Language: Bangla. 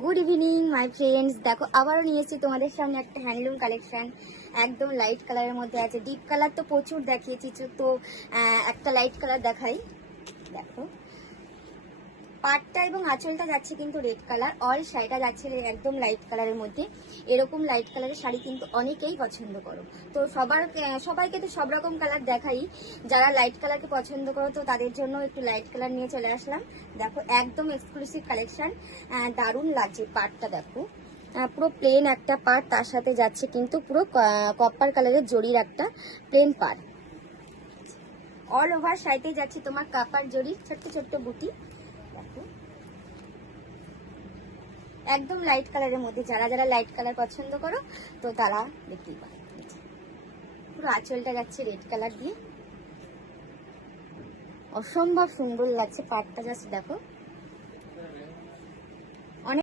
Good evening my friends. দেখো আবারও নিয়ে এসেছি তোমাদের সামনে একটা হ্যান্ডলুম কালেকশন। একদম লাইট কালারের মধ্যে আছে। ডিপ কালার তো প্রচুর দেখিয়েছি, তো একটা লাইট কালার দেখাই। দেখো পাটটা এবং আঁচলটা যাচ্ছে কিন্তু রেড কালার, অল শাড়িটা যাচ্ছে একদম লাইট কালারের মধ্যে। এরকম লাইট কালারের শাড়ি কিন্তু অনেকেই পছন্দ করো, তো সবাইকে তো সব রকম কালার দেখাই। যারা লাইট কালারকে পছন্দ করো তো তাদের জন্য একটু লাইট কালার নিয়ে চলে আসলাম। দেখো একদম এক্সক্লুসিভ কালেকশন, দারুণ লাগছে। পাটটা দেখো পুরো প্লেন একটা পাট, তার সাথে যাচ্ছে কিন্তু পুরো কপার কালারের জরির একটা প্লেন পাট। অল ওভার শাড়িতে যাচ্ছে তোমার কাপার জরির ছোট্ট ছোট্ট বুটি। দেখো একদম লাইট কালারের মধ্যে, যারা যারা লাইট কালার পছন্দ করো তো তারা দেখতেই পারো। পুরো আঁচলটা যাচ্ছে রেড কালার দিয়ে, অসম্ভব সুন্দর লাগছে পাটটা। জাস্ট দেখো।